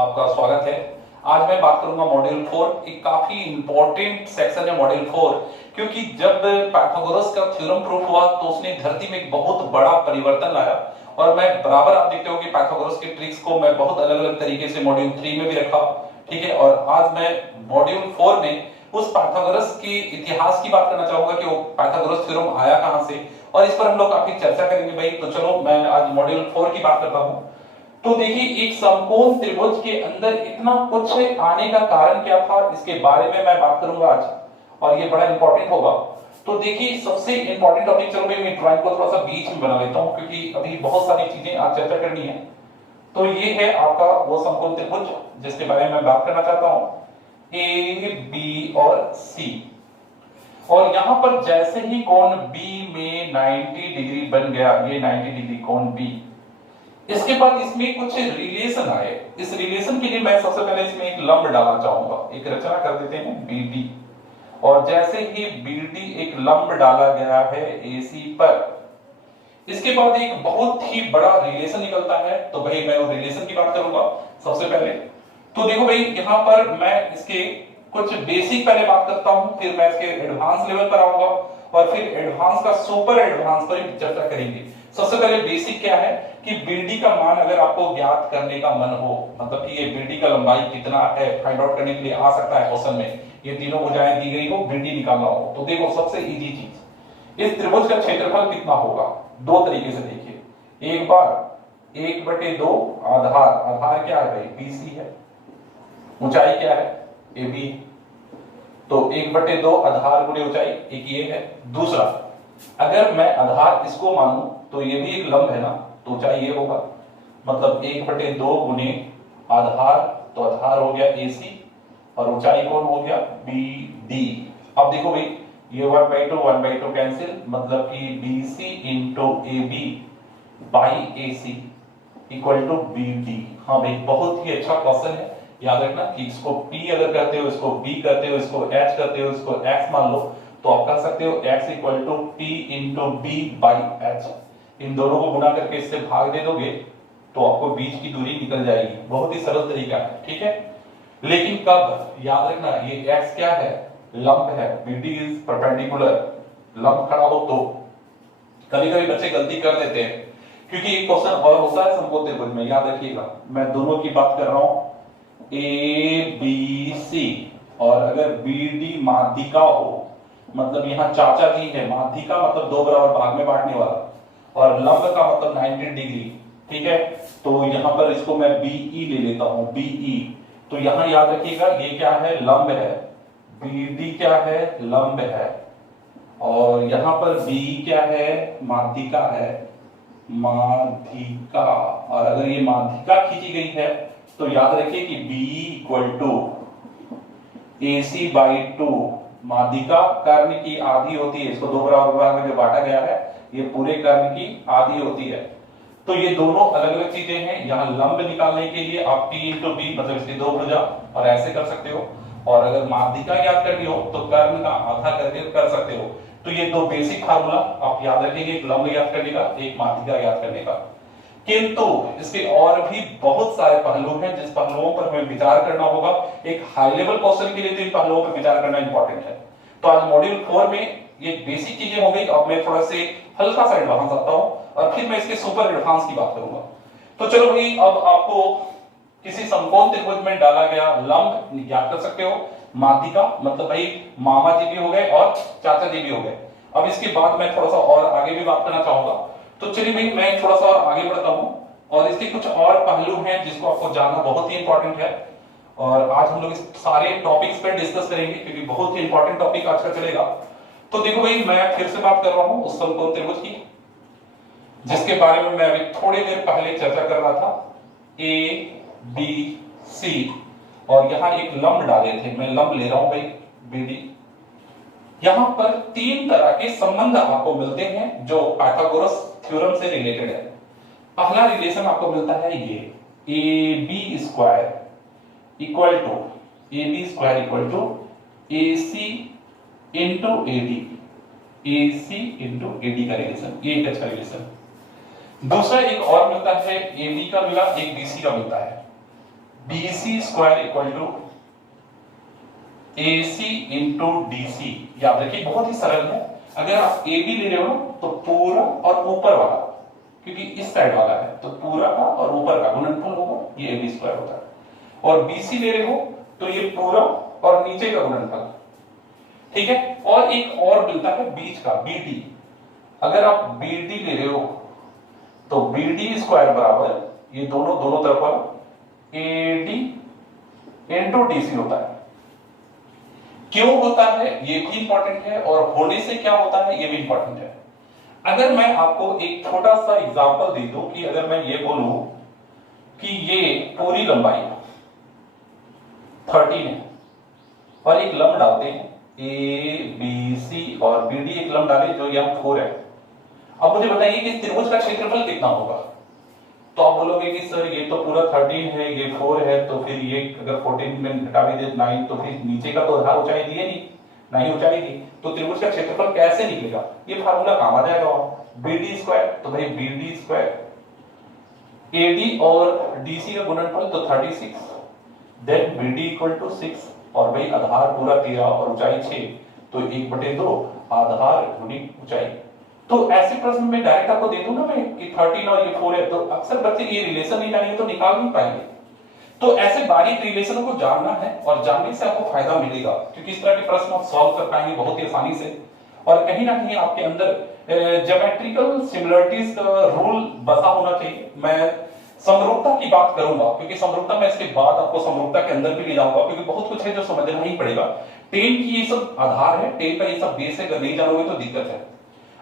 आपका स्वागत है। आज मैं बात करूंगा मॉड्यूल 4। एक काफी इंपॉर्टेंट सेक्शन है मॉड्यूल 4, क्योंकि जब पाइथागोरस का थ्योरम प्रूफ हुआ तो उसने धरती में एक बहुत बड़ा परिवर्तन लाया। और मैं बराबर, आप देखते हो कि पाइथागोरस के ट्रिक्स को मैं बहुत अलग अलग तरीके से मॉड्यूल 3 में भी रखा, ठीक है। और आज मैं मॉड्यूल 4 में उस पाइथागोरस के इतिहास की बात करना चाहूंगा कि वो पाइथागोरस थ्योरम आया कहां से, और इस पर हम लोग काफी चर्चा करेंगे भाई। तो चलो मैं आज मॉड्यूल 4 की बात करता हूं। तो देखिए, एक समकोण त्रिभुज के अंदर इतना कुछ आने का कारण क्या था, इसके बारे में मैं बात करूंगा आज, और ये बड़ा इंपॉर्टेंट होगा। तो देखिए, सबसे इंपॉर्टेंट टॉपिक, चलो मैं ड्राइंग को थोड़ा सा बीच में बना लेता हूं क्योंकि अभी बहुत सारी चीजें आज चर्चा करनी है। तो ये है आपका वो समकोण त्रिभुज जिसके बारे में मैं बात करना चाहता हूं, ए बी और सी। और यहां पर जैसे ही कोण बी में 90 डिग्री बन गया, ये 90 डिग्री कोण बी, इसके बाद इसमें कुछ रिलेशन आए। इस रिलेशन के लिए मैं सबसे पहले इसमें एक लंब डालना चाहूंगा, एक रचना कर देते हैं BD। और जैसे ही BD एक लंब डाला गया है AC पर, इसके बाद एक बहुत ही बड़ा रिलेशन निकलता है। तो भाई मैं वो रिलेशन की बात करूंगा सबसे पहले। तो देखो भाई, यहां पर मैं इसके कुछ बेसिक पहले बात करता हूं, फिर मैं इसके एडवांस लेवल पर आऊंगा, और फिर एडवांस का सुपर एडवांस पर चर्चा करेंगे। सबसे पहले बेसिक क्या है कि BD का मान अगर आपको ज्ञात करने का मन हो, मतलब कि ये BD का लंबाई कितना है फाइंड आउट करने के लिए आ सकता है क्वेश्चन में, ये तीनों भुजाएं दी गई हो, BD निकालना हो, तो देखो सबसे इजी चीज, इस त्रिभुज का क्षेत्रफल कितना होगा। दो तरीके से देखिए, एक बार 1/2 आधार, आधार क्या है भाई, BC है, ऊंचाई क्या है, AB, तो 1/2 आधार गुणे ऊंचाई, एक ये है। दूसरा, अगर मैं आधार इसको मानूं तो ये भी एक लंब है ना, तो ऊंचाई ये होगा, मतलब 1/2 गुणे आधार, तो आधार हो गया AC और ऊंचाई कौन हो गया, BD। अब देखो भाई, ये 1/2 कैंसिल, मतलब कि BC into AB by AC equal to BD। हाँ भाई, बहुत ही अच्छा क्वेश्चन है। याद रखना कि इसको P अगर करते हो, इसको B करते हो, इसको H करते हो, इसको X मान लो, तो आप कर सकते हो X equal to P into B by H। इन दोनों को गुणा करके इससे भाग दे दोगे तो आपको बीच की दूरी निकल जाएगी। बहुत ही सरल तरीका है, ठीक है। लेकिन कब, याद रखना ये X क्या है, लंब है, BD इज परपेंडिकुलर, लंब खड़ा हो तो। कभी कभी बच्चे गलती कर देते हैं, क्योंकि एक क्वेश्चन और होता है समकोण त्रिभुज में, याद रखिएगा मैं दोनों की बात कर रहा हूं, ABC, और अगर BD माध्यिका हो, मतलब यहां चाचा जी है, माध्यिका मतलब दो बराबर भाग में बांटने वाला, और लंब का मतलब 90 डिग्री, ठीक है। तो यहां पर इसको मैं BE ले लेता हूं, BE। तो यहां याद रखिएगा ये क्या है, लंब है, BD क्या है, लंब है, और यहां पर BE क्या है, माध्यिका है, माध्यिका। और अगर ये माध्यिका खींची गई है तो याद रखिए कि BE इक्वल टू AC/2। माध्यिका कर्ण की आधी होती है, इसको दो बराबर भाग में जो बांटा गया है, ये पूरे कर्ण की आधी होती है। तो ये दोनों अलग अलग चीजें हैं। यहाँ लंब निकालने के लिए आप P इंटू B, मतलब इसकी दो भुजा, और ऐसे कर सकते हो। और अगर माध्यिका याद करनी हो तो कर्ण का आधा करके कर सकते हो। तो ये दो बेसिक फार्मूला आप याद रखेंगे, एक लंब याद करने का, एक माध्यिका याद करने का। किंतु इसके और भी बहुत सारे पहलू हैं जिस पहलुओं पर हमें विचार करना होगा। एक हाई लेवल क्वेश्चन के लिए तो इन पहलुओं पर विचार करना इंपॉर्टेंट है। तो आज मॉड्यूल 4 में ये बेसिक चीजें हो गई। अब मैं थोड़ा से हल्का सा एडवांस आता हूं, और फिर मैं इसके सुपर एडवांस की बात करूंगा। तो चलो भाई, अब आपको किसी समकोण त्रिभुज में डाला गया लंब याद कर सकते हो, माध्यिका मतलब भाई मामा जी भी हो गए और चाचा जी भी हो गए। अब इसके बाद मैं थोड़ा सा और आगे भी बात करना चाहूंगा। तो चलिए भाई, मैं थोड़ा सा और आगे बढ़ता हूं, और इसके कुछ और पहलू हैं जिसको आपको जानना बहुत ही इंपॉर्टेंट है। और आज हम लोग इस सारे टॉपिक्स पे डिस्कस करेंगे, क्योंकि बहुत ही इंपॉर्टेंट टॉपिक आज का चलेगा। तो देखो भाई, मैं फिर से बात कर रहा हूं उस समकोण त्रिभुज की जिसके बारे में मैं अभी थोड़ी देर पहले चर्चा कर रहा था, ABC। और यहां एक लंब डाले थे, मैं लंब ले रहा हूं भाई, BD। यहां पर तीन तरह के संबंध आपको मिलते हैं जो पाइथागोरस थ्योरम से रिलेटेड है। पहला रिलेशन आपको मिलता है ये, AB square equal to AC into AD, AC into AD का रिलेशन, ये एक अच्छा रिलेशन। दूसरा एक और मिलता है, AD का मिला, एक BC का मिलता है। BC square equal to AC into DC। याद रखिए बहुत ही सरल है। अगर आप AB ले रहे हो तो पूरा और ऊपर वाला, क्योंकि इस साइड वाला है तो पूरा का और ऊपर का गुणनफल होगा, ये AB स्क्वायर होता है। और BC ले रहे हो तो ये पूरा और नीचे का गुणनफल, ठीक है। और एक और मिलता है बीच का BD। अगर आप BD ले रहे हो तो BD स्क्वायर बराबर ये दोनों तरफ वाला AD इंटू DC होता है। क्यों होता है ये भी इंपॉर्टेंट है, और होने से क्या होता है ये भी इंपॉर्टेंट है। अगर मैं आपको एक छोटा सा एग्जांपल दे दूं कि अगर मैं ये बोलूं कि ये पूरी लंबाई 13 है और एक लंब डालते हैं ABC और BD, एक लंब डालें जो यहाँ 4 है। अब मुझे बताइए कि त्रिभुज का क्षेत्रफल कितना होगा। तो आप बोलोगे कि सर ये तो पूरा 13 है, ये 4 है, तो फिर ये अगर 14 में घटा भी दे 9, तो फिर नीचे का तो आधार ऊंचाई दी है नहीं ऊंचाई दी, तो त्रिभुज का क्षेत्रफल कैसे निकलेगा। ये फार्मूला काम आ जाएगा BD स्क्वायर। तो भाई BD स्क्वायर AD और DC का गुणनफल तो 36, देन BD इक्वल टू 6, और भाई आधार पूरा 13 और ऊंचाई 6, तो 1/2 आधार गुणित ऊंचाई। तो ऐसे प्रश्न में डायरेक्ट आपको दे दूं ना मैं कि 13 और ये 4 है, तो अक्सर बच्चे ये रिलेशन नहीं जानेंगे तो निकाल नहीं पाएंगे। तो ऐसे बारीक रिलेशन को जानना है, और जानने से आपको फायदा मिलेगा, क्योंकि इस तरह के प्रश्न आप सॉल्व कर पाएंगे बहुत ही आसानी से। और कहीं ना कहीं आपके अंदर ज्योमेट्रिकल सिमिलरिटीज का रूल बसा होना चाहिए। मैं समरूपता की बात करूंगा, क्योंकि समरूपता में इसके बाद आपको समरूपता के अंदर भी ले जाऊंगा, क्योंकि बहुत कुछ है जो समझना ही पड़ेगा। 10 की ये सब आधार है, 10 का ये सब बेस है, अगर नहीं जानोगे तो दिक्कत है।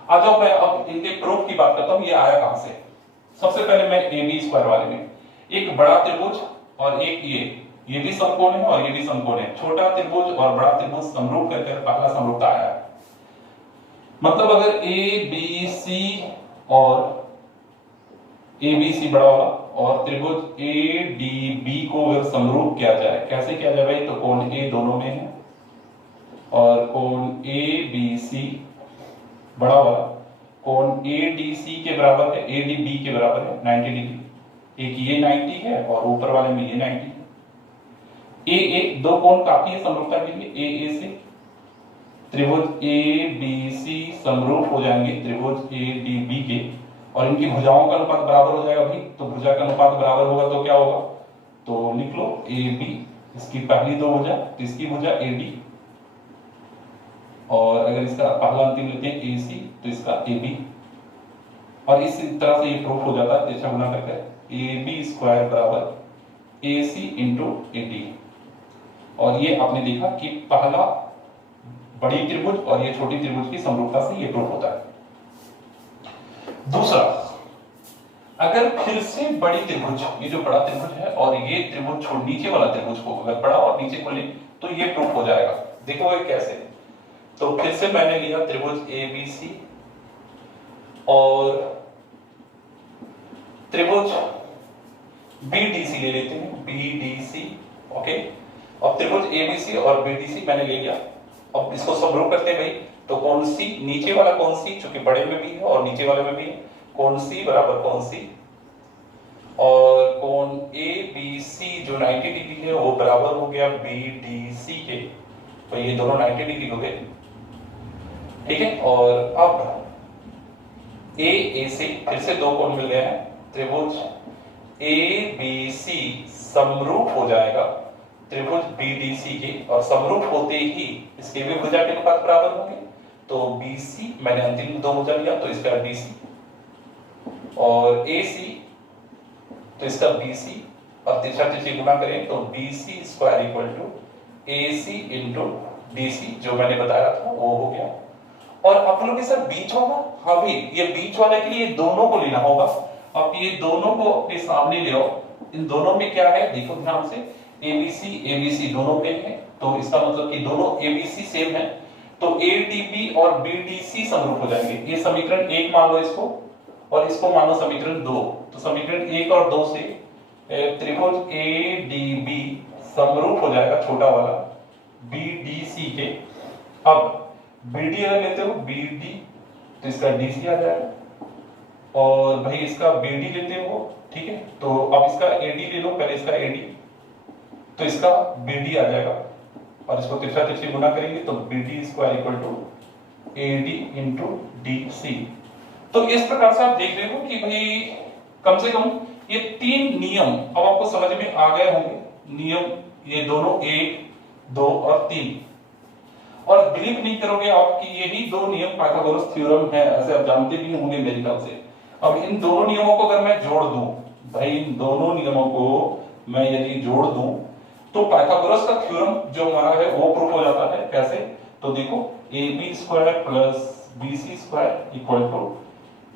आ जाओ मैं अब इनके प्रूफ की बात करता हूं, ये आया कहां से। सबसे पहले मैं AB स्क्वायर वाले में एक बड़ा त्रिभुज और एक ये भी समकोण है और ये भी समकोण है। छोटा त्रिभुज और बड़ा त्रिभुज समरूप करके पहला समरूपता आया है। मतलब अगर ABC और ABC बड़ा वाला और त्रिभुज ADB को अगर समरूप किया जाए, कैसे किया जाए भाई, तो कोण A दोनों में है और कोण ABC बड़ा वाला कोण ADC के बराबर है, ADB के बराबर है 90 डिग्री। एक ये 90 है और ऊपर वाले में ये 90 है। AA दो कोण काफी है समरूपता के लिए। AA से त्रिभुज ABC समरूप हो जाएंगे त्रिभुज ADB के, और इनकी भुजाओं का अनुपात बराबर हो जाएगा भाई। तो भुजा का अनुपात बराबर होगा तो क्या होगा, तो लिख लो AB, इसकी पहली दो भुजा तो इसकी भुजा AD, और अगर इसका पहला अंतिम लेते हैं AC तो इसका AB, और इस तरह से ये प्रूफ हो जाता है तिरछा गुना करके AB स्क्वायर बराबर AC इंटू AD। और ये आपने देखा कि पहला बड़ी त्रिभुज और ये छोटी त्रिभुज की समरूपता से ये प्रूफ होता है। दूसरा, अगर फिर से बड़ी त्रिभुज, ये जो बड़ा त्रिभुज है और ये त्रिभुज छोड़ नीचे वाला त्रिभुज को अगर बड़ा और नीचे को ले तो ये प्रूफ हो जाएगा। देखो कैसे, तो फिर से मैंने लिया त्रिभुज ABC और त्रिभुज BDC ले लेते हैं, BDC, ओके। अब त्रिभुज ABC और BDC मैंने ले लिया। अब इसको समरूप करते हैं भाई, तो कोण C, नीचे वाला कोण C चूंकि बड़े में भी है और नीचे वाले में भी है, कोण C बराबर कोण C, और कोण ABC जो 90 डिग्री है वो बराबर हो गया BDC के, तो ये दोनों 90 डिग्री हो गए, ठीक है। और अब AA से फिर से दो कोण मिल गए हैं, त्रिभुज ABC समरूप हो जाएगा त्रिभुज BDC के, और समरूप होते ही इसके भी भुजा के अनुपात बराबर होंगे। तो BC मैंने अंतिम दो भुजा लिया तो इसका BC, और AC तो इसका BC, और तिरछा तिरछी गुना करें तो BC square equal to AC into DC, जो मैंने बताया था वो हो गया। और आप लोग सर बीच वाला, हाँ भाई ये बीच वाले के लिए दोनों को लेना होगा। अब ये दोनों को अपने सामने ले आओ, इन दोनों में क्या है देखो ध्यान से, ABC दोनों पे है, तो इसका मतलब कि दोनों ABC सेम है, तो ADB और BDC समरूप हो जाएंगे। ये समीकरण 1 मान लो इसको, और इसको मानो समीकरण 2, तो समीकरण 1 और 2 से त्रिभुज ADB समरूप हो जाएगा छोटा वाला BDC के। अब BD अगर लेते हो BD तो इसका DC आ जाएगा, और भाई इसका BD लेते हो, ठीक है। तो अब इसका AD ले लो, पहले इसका AD, तो इसका BD आ जाएगा और इसको तिरछा तिरछी गुना करेंगे तो BD square equal to AD into DC। तो इस प्रकार से आप देख रहे हो कि भाई कम से कम ये तीन नियम अब आपको समझ में आ गए होंगे। नियम ये दोनों 1, 2 और 3, और बिलीव नहीं करोगे आप कि यही दो नियम पाइथागोरस थ्योरम है, ऐसे आप जानते भी होंगे मेरे ख्याल से। अब इन दोनों नियमों को अगर मैं जोड़ दूं, भाई इन दोनों नियमों को मैं यदि जोड़ दूं तो पाइथागोरस का थ्योरम जो हमारा है वो प्रूफ हो जाता है। कैसे? तो देखो AB square plus BC square equal to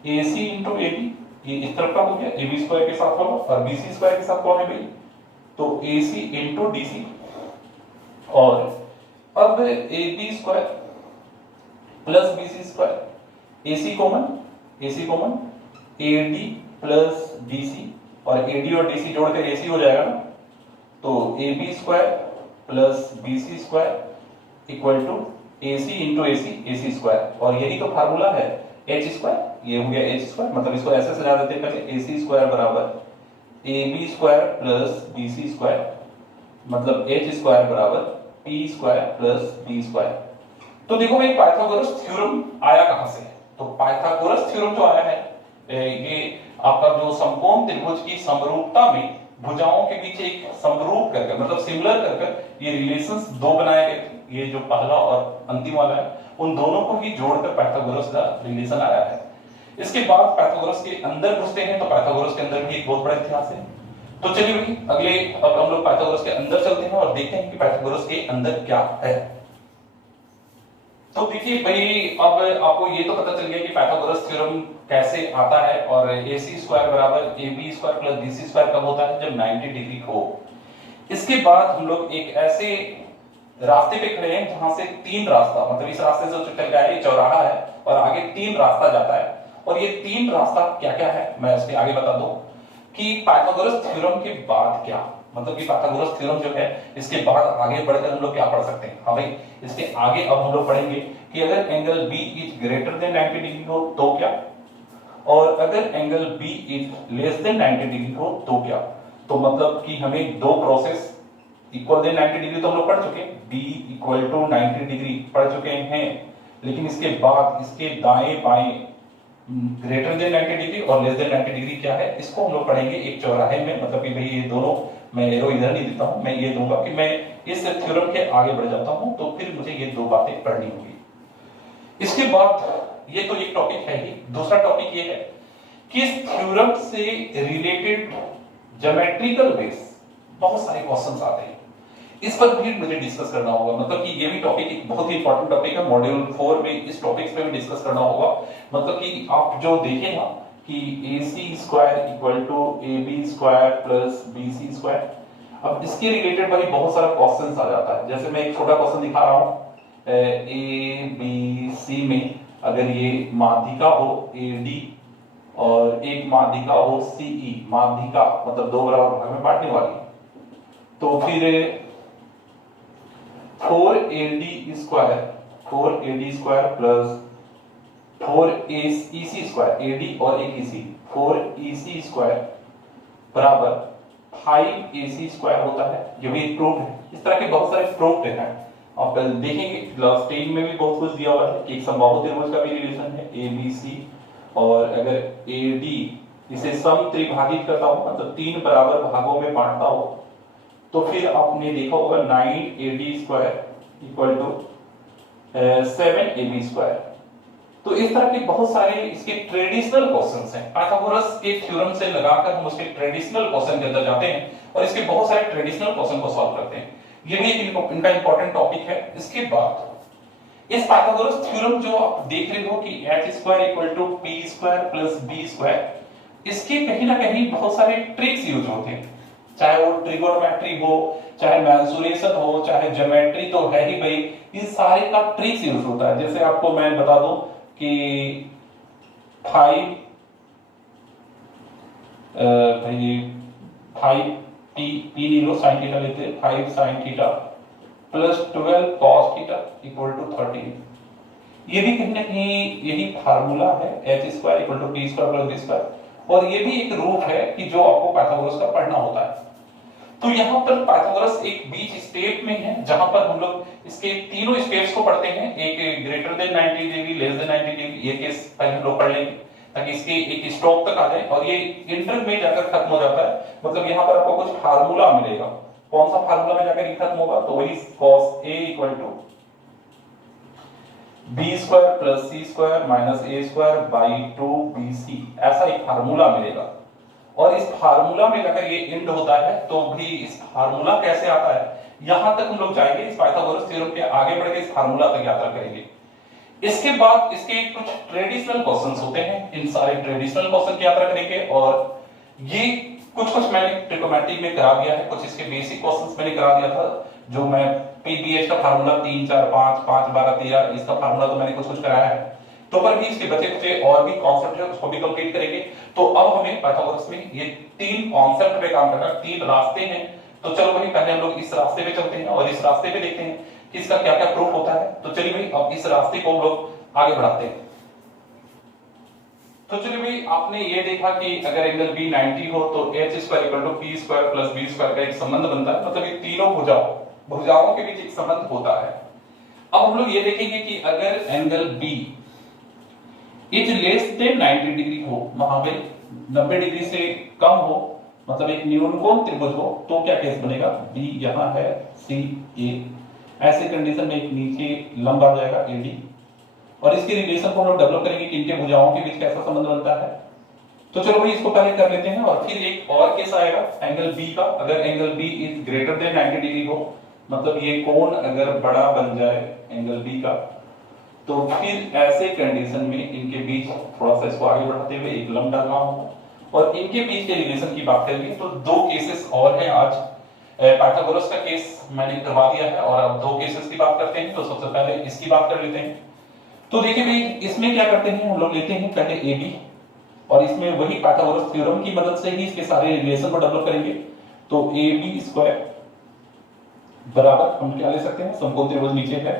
AC into AB, ये इस तरफ का हो गया, AB स्क्वायर के साथ वाला और BC स्क्वायर के साथ कौन है भाई, तो AC इंटू DC। और अब AB square plus BC square, AC common AD plus BC, और AD और DC जोड़कर AC हो जाएगा ना, तो AB square plus BC square equal to AC into AC square, और यही तो फार्मूला है H स्क्वायर, ये हो गया H स्क्वायर। मतलब इसको ऐसे सजा देते हैं पहले, AC स्क्वायर बराबर AB square plus BC square, मतलब H स्क्वायर बराबर P square plus B square. तो देखो भाई पाइथागोरस थ्योरम आया कहां से? तो पाइथागोरस थ्योरम जो आया है ये आपका जो समकोण त्रिभुज की समरूपता में भुजाओं के बीच एक समरूप करके, मतलब सिमिलर करके ये रिलेशंस दो बनाए गए थे। ये जो पहला और अंतिम वाला है उन दोनों को ही जोड़कर पाइथागोरस का रिलेशन आया है। इसके बाद पाइथागोरस के अंदर घुसते हैं तो पाइथागोरस के अंदर भी एक बहुत बड़ा इतिहास है। तो चलिए भाई अगले अब हम लोग पाइथागोरस के अंदर चलते हैं और देखते हैं कि पाइथागोरस के अंदर क्या है। तो देखिए भाई अब आपको ये तो पता चल गया कि पाइथागोरस थ्योरम कैसे आता है और AC स्क्वायर बराबर AB square plus BC square कब होता है, जब 90 डिग्री हो। इसके बाद हम लोग एक ऐसे रास्ते पे खड़े हैं जहां से तीन रास्ता, मतलब इस रास्ते से चल गया है, चौराहा है और आगे तीन रास्ता जाता है। और ये तीन रास्ता क्या क्या है मैं उसके आगे बता दूं कि पाइथागोरस थ्योरम के बाद क्या, मतलब कि पाइथागोरस थ्योरम जो है इसके बाद आगे बढ़कर हम लोग क्या पढ़ सकते हैं। हाँ भाई इसके आगे अब हम लोग पढ़ेंगे कि अगर angle B is greater than 90 degree हो तो क्या, और अगर angle B is less than 90 degree हो तो क्या। तो मतलब कि हमें दो प्रोसेस इक्वल देन 90 डिग्री तो हम लोग पढ़ चुके हैं, B इक्वल टू 90 डिग्री पढ़ चुके हैं, लेकिन इसके बाद इसके दाएं बाएं ग्रेटर देन 90 डिग्री और लेस देन 90 डिग्री क्या है इसको हम लोग पढ़ेंगे एक चौराहे में। मतलब कि भाई ये दोनों, मैं एरो इधर नहीं देता हूं, मैं ये दूंगा कि मैं इस थ्योरम के आगे बढ़ जाता हूं तो फिर मुझे ये दो बातें पढ़नी होगी। इसके बाद ये तो एक टॉपिक है ही, दूसरा टॉपिक ये है कि इस थ्योरम से रिलेटेड ज्योमेट्रिकल बेस बहुत सारे क्वेश्चंस आते हैं, इस पर भी मुझे डिस्कस करना होगा। मतलब कि ये भी टॉपिक एक बहुत ही इंपॉर्टेंट टॉपिक है, मॉड्यूल 4 में इस टॉपिक्स पे भी डिस्कस करना होगा। मतलब कि आप जो देखें ना कि AC square equal to AB square plus BC square, अब इसके रिलेटेड भाई बहुत सारा क्वेश्चंस आ जाता है। जैसे मैं एक छोटा क्वेश्चन दिखा रहा हूं, ABC में अगर ये माध्यिका हो AD और एक माध्यिका हो CE, माध्यिका मतलब दो बराबर भाग में बांटने वाली, तो फिर 4AD square plus 4EC square, AD और एक EC, 4EC स्क्वायर बराबर 5AC स्क्वायर होता है। ये भी एक प्रूफ है। इस तरह के बहुत सारे प्रूफ हैं। आप देखेंगे क्लास 10 में भी बहुत कुछ दिया हुआ है कि एक समबाहु त्रिभुज का भी रिलेशन है ABC, और अगर AD इसे सम त्रिभाजित करता हो मतलब तीन बराबर भागों में बांटता हो तो फिर आपने देखा होगा 9AD square equal to 7AB square. तो इस तरह के बहुत सारे इसके ट्रेडिशनल क्वेश्चंस हैं। पाइथागोरस के थ्योरम से लगाकर हम उसके ट्रेडिशनल क्वेश्चन के अंदर जाते हैं और इसके बहुत सारे ट्रेडिशनल क्वेश्चन को सॉल्व करते हैं। ये भी एक इनका इंपॉर्टेंट टॉपिक है। इसके बाद इस पाइथागोरस थ्योरम जो आप देख रहे हो कि H square equal to P square plus B square, इसके कहीं ना कहीं बहुत सारे ट्रिक्स यूज होते हैं, चाहे वो ट्रिगोनोमेट्री हो, चाहे मेंसुरेशन हो, चाहे ज्योमेट्री तो है ही भाई, इन सारे का ट्रिक्स यूज होता है। जैसे आपको मैं बता दूं कि 5 P नहीं लो, साइन थीटा लेते हैं, 5 sine theta plus 12 cos theta equal to 13। ये भी कहीं ना कहीं यही फार्मूला है, H square equal to P square plus B square, और ये भी एक रूप है कि जो आपको पाइथागोरस का पढ़ना होता है। तो यहाँ पर पाइथागोरस एक बीच स्टेप में है जहां पर हम लोग इसके तीनों स्टेप्स को पढ़ते हैं, एक greater than 90 degree, less than 90 degree, ये केस पहले हम लोग पढ़ लेंगे ताकि इसके एक स्टॉप तक आ जाए और ये इंटर में जाकर खत्म हो जाता है। मतलब यहाँ पर आपको कुछ फार्मूला मिलेगा, कौन सा फार्मूला में जाकर ये खत्म होगा, तो वही cos a equal to B square plus C square minus A square by 2bc, ऐसा एक फार्मूला मिलेगा। और इस फार्मूला में अगर ये एंड होता है तो भी इस फार्मूला कैसे आता है यहां तक हम लोग जाएंगे, इस पाइथागोरस थ्योरम के आगे बढ़ के इस फार्मूला तक यात्रा करेंगे। इसके बाद इसके कुछ ट्रेडिशनल क्वेश्चंस होते हैं, इन सारे ट्रेडिशनल क्वेश्चन की यात्रा करेंगे। और ये कुछ मैंने ट्रिग्नोमेट्री में करा दिया है, कुछ इसके बेसिक क्वेश्चंस मैंने करा दिया था, जो मैं पीबीएच का फार्मूला 3 4 5 5 12 13 इसका फार्मूला तो मैंने कुछ कराया है। तो पर भी इसके बचे कुछ और भी कॉन्सेप्ट है उसको भी कंप्लीट करेंगे। तो अब हमें पाइथागोरस में ये 3 कॉन्सेप्ट पे काम करना, 3 रास्ते हैं। तो चलो भाई पहले हम लोग इस रास्ते पे चलते हैं और इस रास्ते पे देखते हैं कि इसका क्या क्या प्रूफ होता है। तो चलिए भाई अब इस रास्ते को हम लोग आगे बढ़ाते हैं। तो चलिए भाई आपने ये देखा कि अगर एंगल बी 90 हो तो h square equal to p square plus b square का एक संबंध बनता है, मतलब ये तीनों भुजाओं के बीच एक संबंध होता है। अब हम लोग ये देखेंगे कि अगर angle b is less than 90 degree हो, वहां पे 90 डिग्री से कम हो, मतलब एक न्यूनकोण त्रिभुज हो, तो क्या केस बनेगा, b यहां है c a, ऐसे कंडीशन में एक नीचे लंब आ जाएगा ad और इसके रिलेशन को हम लोग डेवलप करेंगे कि इनके भुजाओं के बीच कैसा संबंध बनता है। तो चलो भाई इसको पहले कर लेते हैं और फिर एक और केस आएगा एंगल b का, अगर angle b is greater than 90 degree हो, मतलब ये कोण अगर बड़ा बन जाए एंगल b का, तो फिर ऐसे कंडीशन में इनके बीच थोड़ा सा इसको आगे बढ़ाते हुए एक लंब डालना होगा और इनके बीच के रिलेशन की बात करेंगे तो 2 केसेस और हैं आज। पाइथागोरस का केस मैंने करवा दिया है और अब 2 केसेस की बात करते हैं। तो सबसे पहले इसकी बात कर लेते हैं। तो देखिए भाई इसमें क्या करते हैं, हम लोग लेते हैं पहले AB और इसमें वही पाइथागोरस थ्योरम की मदद से ही इसके सारे रिलेशन को डेवलप करेंगे। तो AB स्क्वायर बराबर हम क्या ले सकते हैं, समकोण त्रिभुज नीचे है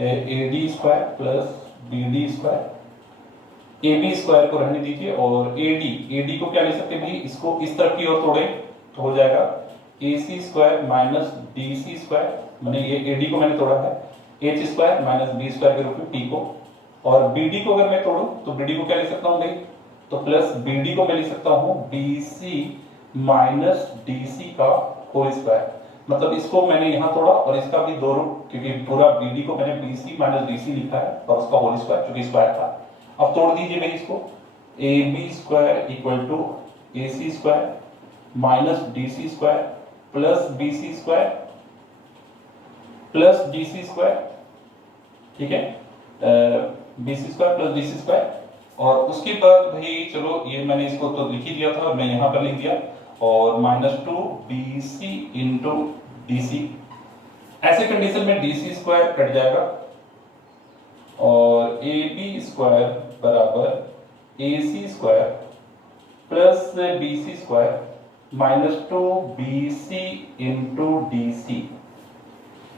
AD square plus BD square, AB square को रहने दीजिए और AD को क्या ले सकते हैं भाई, इसको इस तरफ की ओर तोड़े तो हो जाएगा AC square minus DC square, मैंने ये AD को मैंने तोड़ा है H square minus B square के रूप में T को, और BD को अगर मैं तोड़ूं तो BD को क्या ले सकता हूं भाई, तो प्लस BD को मैं ले सकता हूं BC माइनस DC का होल स्क्वायर, मतलब इसको मैंने यहां तोड़ा और इसका भी 2 रूट, क्योंकि पूरा BD को मैंने BC माइनस DC लिखा है और उसका होल स्क्वायर क्योंकि स्क्वायर था। अब तोड़ दीजिए भाई इसको, AB square equal to AC square minus DC square plus BC square plus DC square, ठीक है, BC square plus DC square. और उसके बाद भाई चलो ये मैंने इसको तो लिख ही दिया था और मैं यहां पर लिख दिया और माइनस 2BC इंटू DC, ऐसे कंडीशन में DC स्क्वायर कट जाएगा और AB स्क्वायर बराबर AC square plus BC square minus 2BC into DC।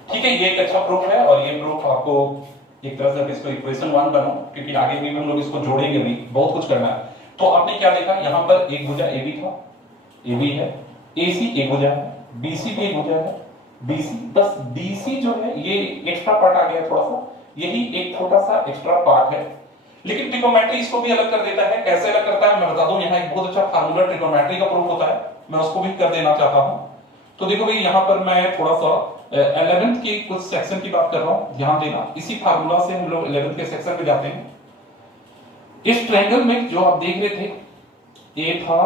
ठीक है, ये एक अच्छा प्रूफ है और ये प्रूफ आपको एक तरह से इसको इक्वेशन 1 बनाओ, क्योंकि आगे भी हम लोग इसको जोड़ेंगे भी, बहुत कुछ करना है। तो आपने क्या देखा, यहाँ पर एक भुजा AB था, AB है, AC एक भुजा है, BC भी एक भुजा है, BC, बस DC जो है ये एक्स्ट्रा पार्ट आ गया थोड़ा सा, यही एक छोटा सा एक्स्ट्रा पार्ट है। लेकिन ट्रिग्नोमेट्री इसको भी अलग कर देता है। कैसे अलग करता है मैं बता दूं, यहाँ एक बहुत अच्छा फार्मूला ट्रिग्नोमेट्री का प्रूफ होता है, मैं उसको भी कर देना चाहता हूं। तो देखो भाई यहाँ पर मैं थोड़ा सा 11th के कुछ सेक्शन की बात कर रहा हूं, ध्यान देना। इसी फार्मूला से हम लोग 11th के सेक्शन पे जाते हैं। इस ट्रायंगल में जो आप देख रहे थे, A था,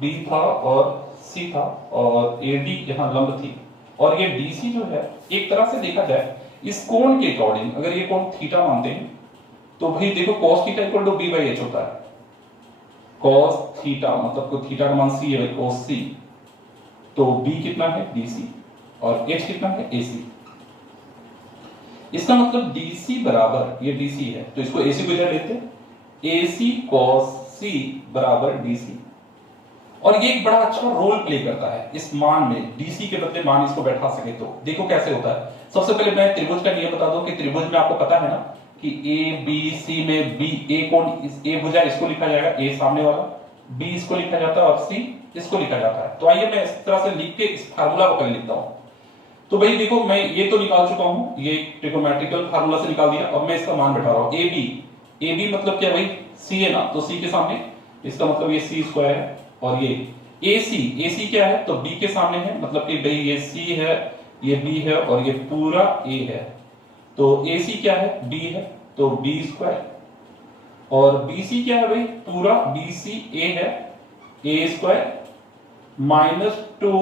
B था और C था और AD यहाँ लंब थी और ये DC जो है, एक तरह से देखा जाए इस कोण के अकॉर्डिंग, अगर ये कोण थीटा मानते हैं तो भाई देखो cos theta equal to B by H होता है। cos थीटा मतलब को थीटा का मान C है, cos C, तो B कितना है DC और H कितना है AC। इसका मतलब DC बराबर, ये DC है तो इसको AC को इधर लेते हैं, AC cos C बराबर DC। और ये एक बड़ा अच्छा रोल प्ले करता है इस मान में, DC के बदले मान इसको बैठा सके तो देखो कैसे होता है। सबसे पहले मैं त्रिभुज का नियम बता दूं कि त्रिभुज में आपको पता है ना कि A B C में B, A कोण, A भुजा इसको लिखा जाएगा A सामने वाला, B इसको लिखा जाता है और C इसको लिखा जाता है। तो आइए मैं इस तरह से लिख के इस फार्मूला को पहले लिखता हूं। तो भाई देखो मैं ये तो निकाल चुका हूं, ये ट्रिगोनोमेट्रिकल फार्मूला से निकाल दिया। अब मैं इसका मान बैठा रहा हूं। AB मतलब क्या भाई, C है ना, तो C के सामने इसका मतलब ये C स्क्वायर है, और ये AC क्या है, तो B के सामने है, मतलब कि भाई ये C है, ये B है और ये पूरा A है। तो AC क्या है, B है, तो B स्क्वायर, और BC क्या है भाई, पूरा BC A है, A स्क्वायर -2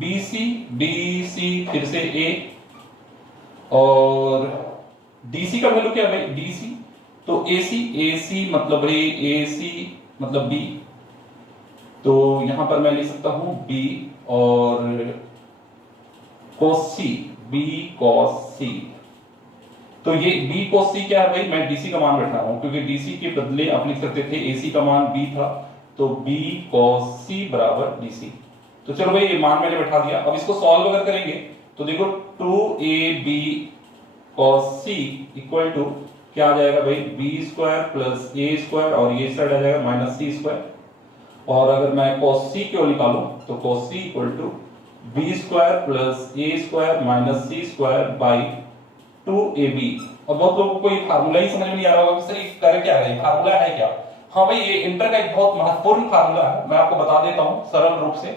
BC फिर से A, और DC का वैल्यू क्या है भाई, DC, तो AC मतलब भाई AC मतलब B, तो यहां पर मैं लिख सकता हूं B, और cos C, तो ये B cos C क्या है भाई, मैं DC का मान बैठ रहा हूं, क्योंकि DC के बदले आप लिख सकते थे AC का मान B था, तो B cos C बराबर DC। तो चलो भाई ये मान मैंने बैठा दिया। अब इसको सॉल्व अगर करेंगे तो देखो 2AB cos C equal to क्या आ जाएगा भाई, B square plus A square, और ये साइड आ जाएगा माइनस C स्क्वायर, और अगर मैं cos C क्यों निकालूं तो cos C equal to B square plus A square minus C square by 2AB। और बहुत लोगों को ये फार्मूला ही समझ में नहीं आ रहा होगा कि सर ये कर क्या रहे हैं, फार्मूला है क्या। हाँ भाई ये इंटर का एक बहुत महत्वपूर्ण फार्मूला है, मैं आपको बता देता हूं सरल रूप से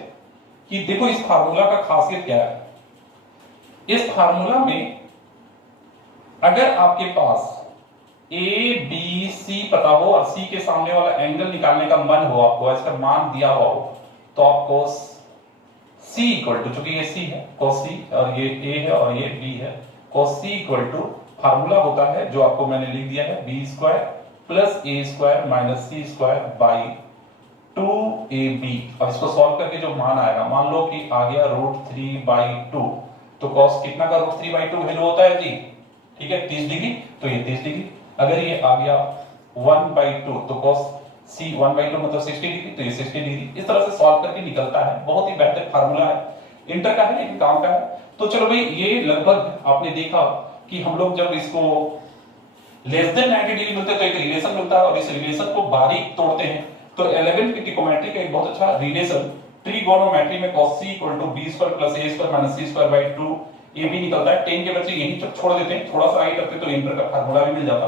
कि देखो इस फार्मूला का खासियत क्या है। इस फार्मूला में अगर आपके पास ABC पता हो और C के सामने वाला एंगल निकालने का मन हो आपको, इसका मान दिया हुआ हो, तो आपको C इक्वल टू, चूंकि ये C है cos C और ये A है और ये B है, cos C equal to formula होता है जो आपको मैंने लिख दिया है, B square plus A square minus C square by 2AB। अब इसको सॉल्व करके जो मान आएगा, मान लो कि आ गया √3/2, तो cos कितना का √3/2 वैल्यू होता है जी, ठीक है 30 डिग्री, तो ये 30 डिग्री। अगर ये आ गया 1/2 तो cos C 1/2 मतलब 60 डिग्री, तो ये 60 डिग्री। इस तरह से सॉल्व करके निकलता है, बहुत ही बेहतर फार्मूला है, इंटर का है लेकिन काम का है। तो चलो भाई ये लगभग आपने देखा कि हम लोग जब इसको लेस देन 90 डिग्री मिलते हैं तो एक रिलेशन मिलता है, और इस रिलेशन को बारीक तोड़ते हैं तो 11th की ट्रिगोनोमेट्री का एक बहुत अच्छा रिलेशन ट्रिगोनोमेट्री में cos C = b² + a² - c² 2 ये भी निकलता है। 10 के बच्चे यही तक छोड़ देते हैं, थोड़ा सा आगे करते तो इंटर का फार्मूला भी मिल जाता।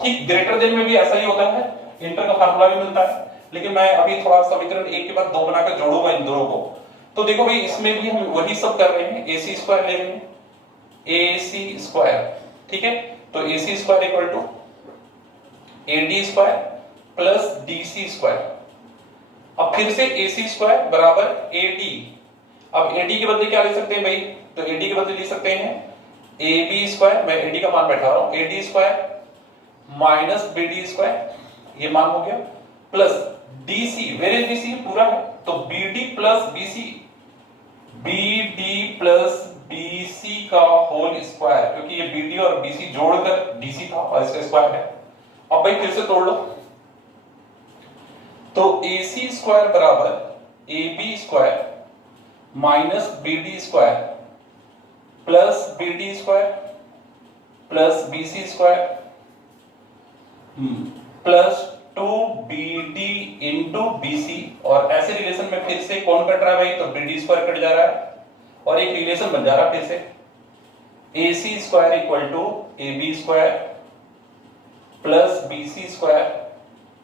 ठीक ग्रेटर देन में भी ऐसा ही होता है, इंटर का फार्मूला भी मिलता है, लेकिन मैं अभी थोड़ा समीकरण एक के बाद दो बनाकर जोड़ूंगा इन दोनों को। तो देखो भाई इसमें भी हम वही सब कर रहे हैं, AC² ले रहे हैं, AC², ठीक है, तो AC² = AD² प्लस DC²। अब फिर से AC² बराबर AD। अब AD के बदले क्या ले सकते हैं भाई, तो AD के बदले लिख सकते हैं AB², मैं AD का मान बैठा रहा हूं, AD² माइनस BD², ये मान हो गया, plus DC, where is DC पूरा है, तो BD plus BC, BD plus BC का होल स्क्वायर, क्योंकि ये BD और BC जोड़कर DC था और इसका स्क्वायर है। अब भाई फिर से तोड़ लो, तो AC² बराबर AB² minus BD² plus BD² plus BC² plus 2BD into BC, और ऐसे रिलेशन में फिर से कौन कट रहा है भाई, तो BD² कट जा रहा है, और एक रिलेशन बन जा रहा है फिर से AC² = AB² plus BC²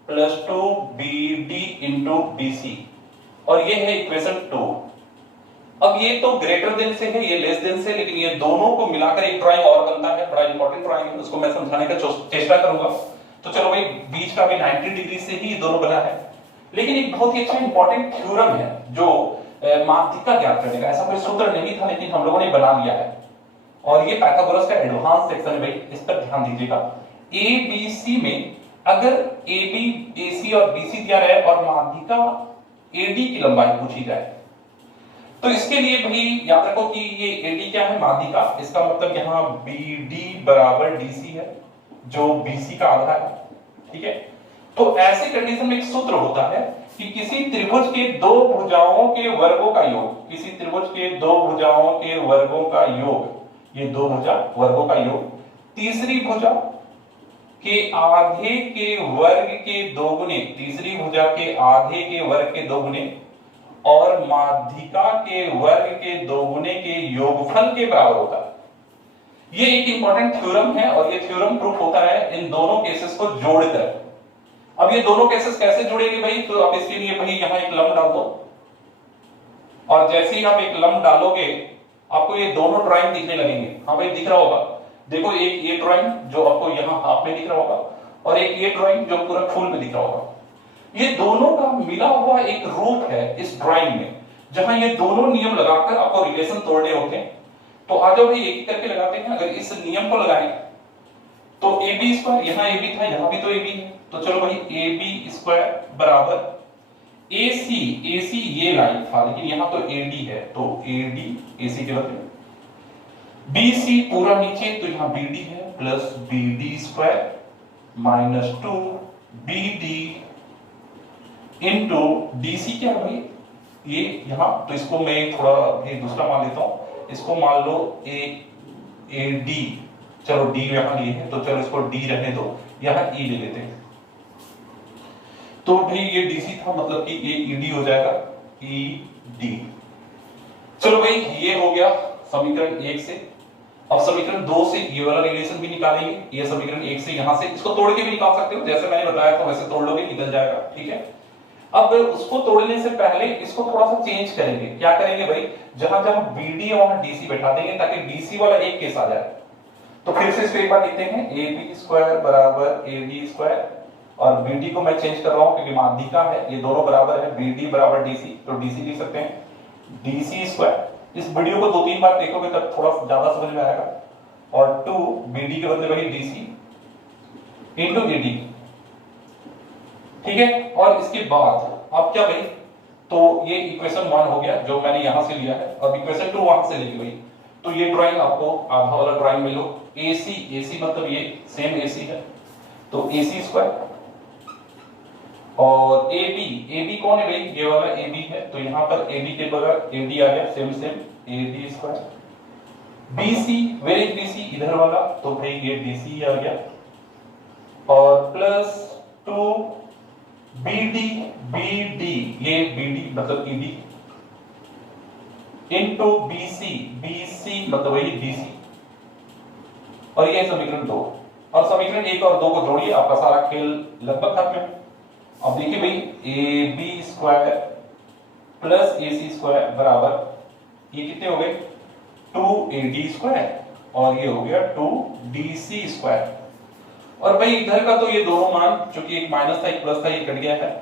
plus 2BD into BC, और ये है इक्वेशन 2। अब ये तो ग्रेटर देन से है, ये लेस देन से, लेकिन ये दोनों को मिलाकर एक ड्राइंग और बनता है, बड़ा इंपॉर्टेंट ड्राइंग है, उसको मैं समझाने का चेष्टा करूंगा। तो चलो भाई बीच का भी 90 डिग्री से ही दोनों बना है, लेकिन एक बहुत ही अच्छा इंपॉर्टेंट थ्योरम है जो माध्यिका ज्ञात करने का, ऐसा कोई सूत्र नहीं था लेकिन हम लोगों ने बना लिया है, और ये पाइथागोरस का एडवांस सेक्शन है भाई, इस पर ध्यान दीजिएगा। ABC में अगर AB, AC और BC दिया रहे और माध्यिका AD की लंबाई पूछी जाए, तो इसके लिए भाई याद रखो कि ये AD क्या है, माध्यिका, इसका मतलब यहाँ BD बराबर DC है जो BC का आधा है, ठीक है। तो ऐसे कंडीशन में एक सूत्र होता है कि किसी त्रिभुज के दो भुजाओं के वर्गों का योग, किसी त्रिभुज के दो भुजाओं के वर्गों का योग, ये दो भुजा वर्गों का योग तीसरी भुजा के आधे के वर्ग के दोगुने, तीसरी भुजा के आधे के वर्ग के दोगुने और माध्यिका के वर्ग के दोगुने के योगफल के बराबर होता है। ये एक इंपॉर्टेंट थ्योरम है और ये थ्योरम प्रूफ होता है इन दोनों केसेस को जोड़कर। अब ये दोनों केसेस कैसे जुड़ेंगे भाई, तो आप इसके लिए भाई यहां एक लंब डाल दो और जैसे ही आप एक लंब डालोगे आपको ये दोनों ड्राइंग दिखने लगेंगे। हाँ भाई दिख रहा होगा, देखो एक ये ड्राइंग जो आपको यहाँ हाफ में दिख रहा होगा और एक ये ड्राइंग जो पूरा फुल में दिख रहा होगा। ये दोनों का मिला हुआ एक रूप है इस ड्राइंग में, जहां ये दोनों नियम लगाकर आपको रिलेशन तोड़ने होते हैं। तो आ जाओ भाई एक एक करके लगाते हैं। अगर इस नियम को लगाएं तो ए बी स्क्वायर, यहाँ ए बी था यहाँ भी तो ए बी है, तो चलो भाई ए बी स्क्वायर बराबर ए सी ये लाइन था लेकिन यहाँ तो ए डी है तो ए डी ए सी के बदले बी सी पूरा नीचे तो यहाँ बी डी है plus B D square minus 2 B D into D C क्या है भाई ये यहाँ, तो इसको मैं थोड़ा भी दूसरा मान लेता हूं, इसको मान लो ए डी, चलो डी यहां लिए है तो चलो इसको डी रहने दो, यहां ई ले लेते हैं। तो भाई ये डीसी था मतलब कि ये ईडी हो जाएगा ई डी। चलो भाई ये हो गया समीकरण 1 से। अब समीकरण 2 से ये वाला रिलेशन भी निकालेंगे। ये समीकरण 1 से यहां से इसको तोड़ के भी निकाल सकते हो, जैसे मैंने बताया था वैसे तोड़ लोगे निकल जाएगा, ठीक है। अब उसको तोड़ने से पहले इसको थोड़ा सा चेंज करेंगे। क्या करेंगे भाई, जहां जहां बीडी है वहां डीसी बैठा देंगे ताकि डीसी वाला एक केस आ जाए। तो फिर से इसको एक बार लिखते हैं, ए बी स्क्वायर बराबर ए डी स्क्वायर और बीडी को मैं चेंज कर रहा हूं क्योंकि माध्यिका है, ये दोनों बराबर है, बीडी बराबर डीसी, तो डीसी लिख सकते हैं डीसी स्क्वायर। इस वीडियो को 2-3 बार देखोगे तब थोड़ा ज्यादा समझ में आएगा। और 2 बीडी के बदले वही डीसी इनटू ईडी, ठीक है। और इसके बाद अब क्या भाई, तो ये इक्वेशन 1 हो गया जो मैंने यहां से लिया है। अब इक्वेशन 2 वहां से लेके भाई, तो ये ड्राइंग आपको आधा वाला ड्राइंग में लो, एसी मतलब ये सेम एसी है तो एसी स्क्वायर और एबी कौन है भाई, ये वाला एबी है तो यहां पर एबी के बगैर एडी आ गया same A D square. B C where is B C इधर वाला तो भाई ये डीसी आ गया और प्लस 2 बीडी ये बीडी मतलब ईडी इनटू बीसी मतलब वही डीसी और ये समीकरण 2। और समीकरण 1 और 2 को जोड़िए, आपका सारा खेल लगभग खत्म है। अब देखिए भाई A B square plus A C square बराबर ये कितने हो गए 2 ए डी स्क्वायर और ये हो गया 2 डी सी स्क्वायर। और भाई इधर का तो ये दोनों मान चूंकि एक माइनस था एक प्लस था ये कट गया है।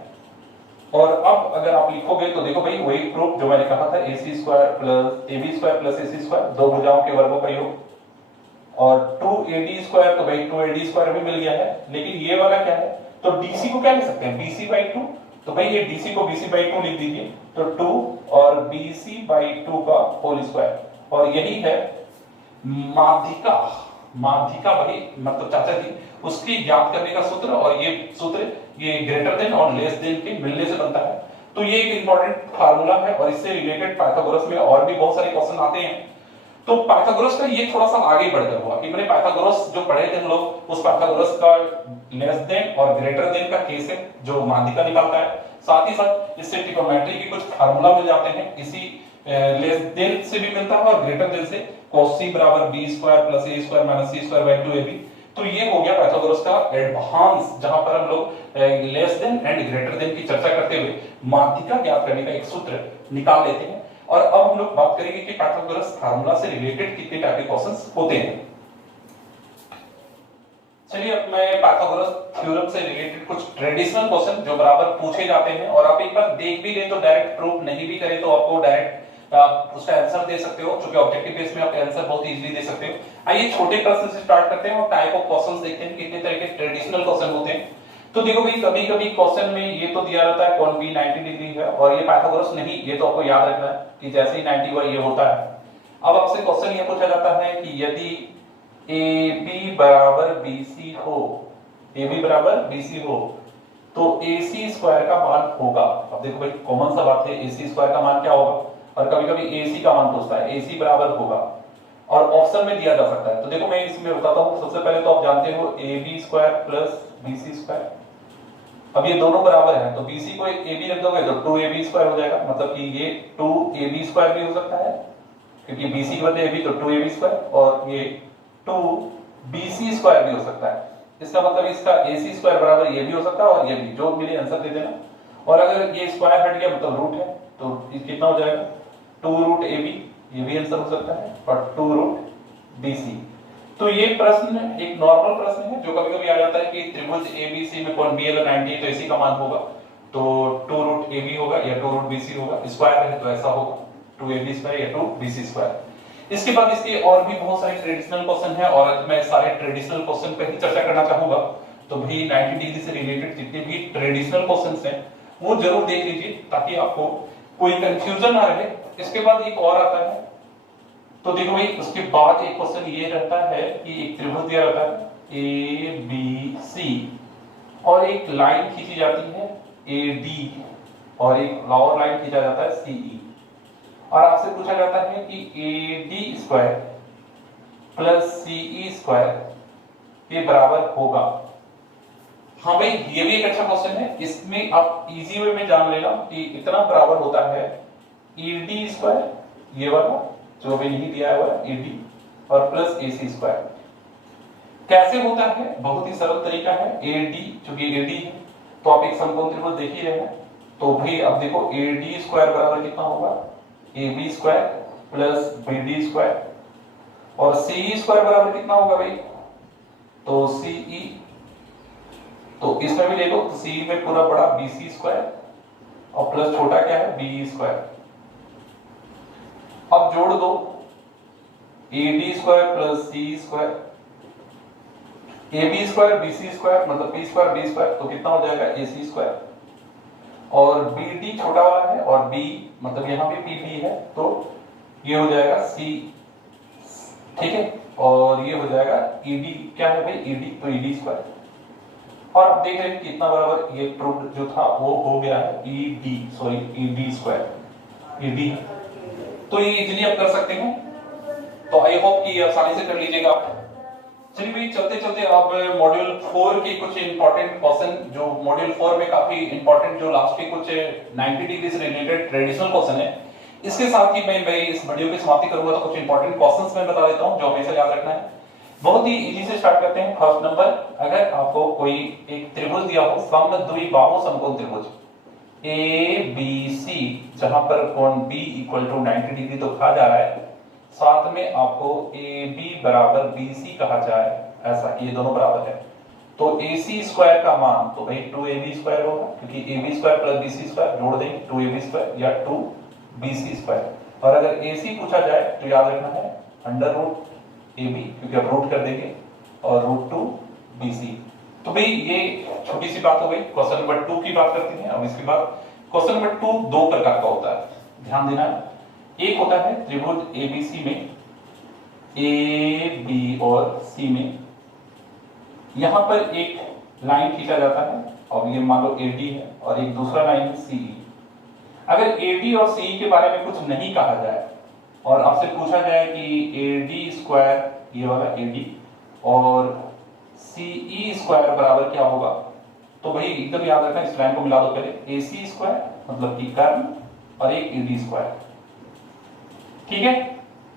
और अब अगर आप लिखोगे तो देखो भाई वही प्रूफ जो मैंने कहा था, A C square plus A B square plus A C square, दो भुजाओं के वर्गों का योग और 2 ए डी स्क्वायर तो भाई 2 ए डी स्क्वायर भी मिल गया है। लेकिन ये वाला क्या है, तो डीसी को क्या लिख सकते हैं बीसी बाई 2, तो भाई ये डीसी को बीसी बाई 2 लिख दीजिए तो 2 और बीसी बाई 2 का होल स्क्वायर। और यही है माध्यिका भाई मतलब चाचा जी उसकी ज्ञात करने का सूत्र। और ये सूत्र ये ग्रेटर देन और लेस देन के मिलने से बनता है। तो ये एक इंपॉर्टेंट फार्मूला है और इससे रिलेटेड पाइथागोरस में और भी बहुत सारे क्वेश्चन आते हैं। तो पाइथागोरस का ये थोड़ा सा आगे बढ़कर हुआ कि मैंने पाइथागोरस जो पढ़े थे हम लोग, उस पाइथागोरस का लेस देन और ग्रेटर देन का केस है जो माध्यिका निकालता है। साथ ही साथ इससे ट्रिग्नोमेट्री के कुछ फार्मूला मिल जाते हैं, इसी लेस देन से भी मिलता है और ग्रेटर देन से cos c बराबर b square plus a square minus c square by 2ab। तो ये हो गया पाइथागोरस का एडवांस, जहां पर हम लोग less than and greater than की चर्चा करते हुए माध्यिका ज्ञात करने का एक सूत्र निकाल लेते हैं। और अब हम लोग बात करेंगे कि पाइथागोरस फार्मूला से रिलेटेड कितने टाइप के क्वेश्चंस होते हैं। चलिए अब मैं पाइथागोरस थ्योरम से रिलेटेड कुछ ट्रेडिशनल क्वेश्चन जो बराबर पूछे जाते हैं और आप एक बार देख भी लें तो डायरेक्ट प्रूफ नहीं भी करें तो आपको डायरेक्ट आप उसका आंसर दे सकते हो, क्योंकि ऑब्जेक्टिव बेस में आप आंसर बहुत इजीली दे सकते हो। आइए छोटे प्रश्न से स्टार्ट करते हैं और टाइप ऑफ क्वेश्चंस देखते हैं कितने तरह के ट्रेडिशनल क्वेश्चन होते हैं। तो देखो भाई कभी-कभी क्वेश्चन में ये तो दिया रहता है कौन भी 90 डिग्री है और ये पाइथागोरस नहीं, ये तो आपको याद रखना है कि जैसे ही 90 हुआ ये होता है। अब आपसे क्वेश्चन ये पूछा जाता है कि यदि AB बराबर BC हो, AB बराबर BC हो तो AC स्क्वायर का मान होगा। अब देखो भाई कॉमन सा बात है AC स्क्वायर का मान क्या होगा, और कभी-कभी AC का मान पूछता है AC बराबर होगा और ऑप्शन में दिया जा सकता है। तो देखो मैं इसमें बताता हूँ। सबसे पहले तो आप जानते हो AB square plus BC square. अब ये दोनों बराबर हैं तो BC को AB रख दोगे तो 2AB स्क्वायर हो जाएगा, मतलब कि ये 2AB स्क्वायर भी हो सकता है क्योंकि BC के बदले AB तो 2AB स्क्वायर, और ये 2BC स्क्वायर भी हो सकता है। इसका मतलब इसका AC स्क्वायर बराबर ये भी हो सकता है और ये भी, जो मिले आंसर दे देना। और अगर ये स्क्वायर हट गया मतलब रूट है तो कितना हो जाएगा 2 रूट AB, ये भी आंसर हो सकता है, और 2 रूट BC। तो ये प्रश्न एक नॉर्मल प्रश्न है जो कभी कभी आ जाता है कि त्रिभुज ABC में कोण BL 90 है तो इसी का मान होगा, तो 2 रूट AB होगा या 2 रूट BC होगा। स्क्वायर है तो ऐसा होगा 2AB स्क्वायर या 2BC स्क्वायर। इसके बाद इसके और भी बहुत सारे ट्रेडिशनल क्वेश्चन है और आज मैं सारे ट्रेडिशनल क्वेश्चन पे ही चर्चा करना चाहूंगा। तो भाई 90 डिग्री से रिलेटेड जितने भी ट्रेडिशनल क्वेश्चंस हैं वो जरूर देख लीजिए ताकि आपको कोई कंफ्यूजन ना रहे। इसके बाद एक और आता है, तो देखो भाई उसके बाद एक क्वेश्चन ये रहता है कि एक त्रिभुज दिया रहता है ABC और एक लाइन खींची जाती है AD और एक और लाइन खींचा जाता है CE, और आपसे पूछा जाता है कि AD square plus CE square के बराबर होगा। हाँ भाई ये भी एक अच्छा क्वेश्चन है। इसमें आप इजी वे में जान लेना कि इतना बराबर होता है AD स्क्वायर, ये वाला जो भी नहीं दिया हुआ है AD, और प्लस AC स्क्वायर। कैसे होता है, बहुत ही सरल तरीका है। AD चूंकि AD है तो आप एक समकोण त्रिभुज देख ही रहे हैं, तो भाई अब देखो AD स्क्वायर बराबर कितना होगा AB square plus BD square, और CE स्क्वायर बराबर कितना होगा भाई, तो CE, तो इसमें भी देखो तो CE में पूरा बड़ा BC स्क्वायर और प्लस छोटा क्या है BE स्क्वायर। अब जोड़ दो AD square plus CE square, AB square BC square मतलब P स्क्वायर B स्क्वायर, तो कितना हो जाएगा AC स्क्वायर, और BD छोटा वाला है और B मतलब यहाँ पे PB है तो ये हो जाएगा C, ठीक है, और ये हो जाएगा ED, क्या है भाई ED, तो ED स्क्वायर। और आप देख रहे हैं कितना बराबर ये प्रूफ जो था वो हो गया है ED स्क्वायर, ED, तो ये इजीली आप कर सकते हैं। तो आई होप कि आसानी से कर लीजिएगा आप। चलिए भाई चलते चलते अब मॉड्यूल 4 के कुछ इंपॉर्टेंट क्वेश्चन, जो मॉड्यूल 4 में काफी इंपॉर्टेंट जो लास्ट के कुछ 90 डिग्री से रिलेटेड ट्रेडिशनल क्वेश्चन है, इसके साथ ही मैं इस वीडियो की समाप्ति करूंगा। तो कुछ इंपॉर्टेंट क्वेश्चंस मैं बता देता हूं जो हमेशा याद रखना है। बहुत ही इजी से स्टार्ट करते हैं। फर्स्ट नंबर, अगर आपको कोई एक त्रिभुज दिया हो समद्विबाहु समकोण त्रिभुज ABC, जहां पर कोण B इक्वल टू 90 डिग्री तो कहा जा रहा है, साथ में आपको AB बराबर BC कहा जाए, ऐसा ये दोनों बराबर है, तो AC स्क्वायर का मान तो भाई 2AB स्क्वायर होगा क्योंकि AB square plus BC square जोड़ देंगे 2AB स्क्वायर या 2BC स्क्वायर। और अगर AC पूछा जाए तो याद रखना है अंडर रूट AB क्योंकि आप रूट कर देंगे और रूट 2BC। तो भाई ये छोटी सी बात हो गई। क्वेश्चन नंबर 2 की बात करते हैं। अब इसके बाद क्वेश्चन नंबर 2 दो प्रकार का होता है, ध्यान देना। एक होता है त्रिभुज ABC में AB और C में यहां पर एक लाइन खींचा जाता है और ये मान लो AD है और एक दूसरा लाइन है CE। अगर AD और CE के बारे में कुछ नहीं कहा जाए और आपसे पूछा जाए कि AD स्क्वायर, ये वाला AD, और CE स्क्वायर बराबर क्या होगा, तो भाई एकदम याद रखना, इस लाइन को मिला दो पहले, AC स्क्वायर मतलब कि कर्ण और एक AD स्क्वायर, ठीक है।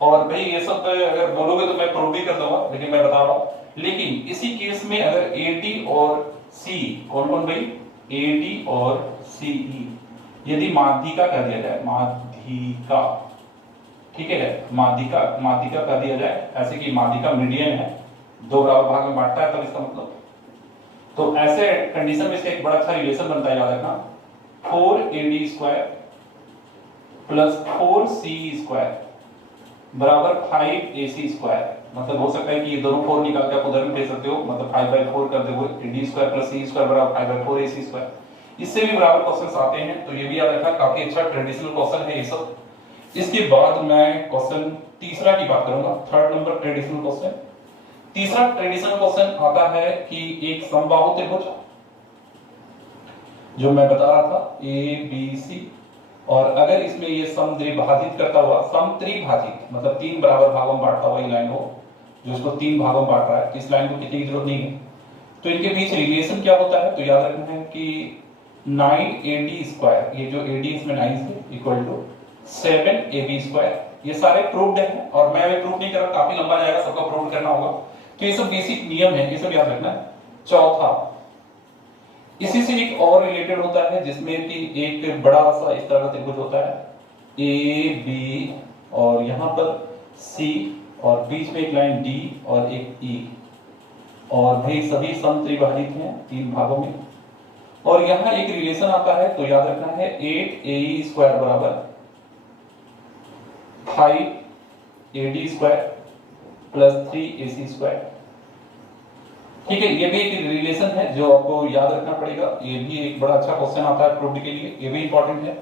और भाई ये सब अगर बोलोगे तो मैं प्रूव भी कर दूंगा, लेकिन मैं बता रहा हूं। लेकिन इसी केस में अगर AD और C, कौन कौन भाई, AD और CE, यदि माध्यिका कर दिया जाए, माध्यिका, ठीक है, माध्यिका कर दिया जाए, ऐसे कि माध्यिका मीडियन है, दो बराबर भाग में बांटता है, तब इसका मतलब, तो ऐसे कंडीशन में इसका एक बड़ा अच्छा रिलेशन बनता है, याद रखना 4AD square plus 4CE square बराबर 5AC स्क्वायर। मतलब हो सकता है कि ये दोनों 4 निकाल के आप उधर भी दे सकते हो, मतलब 5/4 कर दोगे, AD square plus CE square बराबर 5/4AC स्क्वायर। इससे भी बराबर क्वेश्चंस आते हैं, तो ये भी याद रखना, काफी अच्छा ट्रेडिशनल क्वेश्चन है ये सब। इसके बाद मैं क्वेश्चन तीसरा की बात करूंगा, थर्ड नंबर ट्रेडिशनल क्वेश्चन। तीसरा ट्रेडिशनल क्वेश्चन आता है कि एक समबाहु त्रिभुज जो मैं बता रहा था ABC और अगर इसमें ये समद्विभाजित करता हुआ, समत्रिभाजित मतलब 3 बराबर भागों में बांटता हुआ ये लाइन हो, जो इसको 3 भागों में बांट रहा है, इस लाइन को कितनी की जरूरत नहीं है। तो इनके बीच रिलेशन क्या होता है, तो याद रखना है कि 9AD², ये जो AD इसमें 9 है, इक्वल टू 7AB²। ये सारे प्रूव्ड हैं और मैं अभी प्रूव नहीं कर रहा, काफी लंबा जाएगा, सबको प्रूव करना होगा। तो ये सब बेसिक नियम है, ये सब याद रखना है। चौथा, इसी से एक और रिलेटेड होता है जिसमें कि एक बड़ा सा इस तरह का त्रिभुज होता है AB और यहां पर C और बीच में एक लाइन D और एक E, और भाई सभी समत्रिभाजित हैं 3 भागों में। और यहां एक रिलेशन आता है, तो याद रखना है 8AE² बराबर 5AD² प्लस 3AC²। ठीक है, ये भी एक रिलेशन है जो आपको याद रखना पड़ेगा। ये भी एक बड़ा अच्छा क्वेश्चन आता है प्रूफ के लिए, ये भी इंपॉर्टेंट है।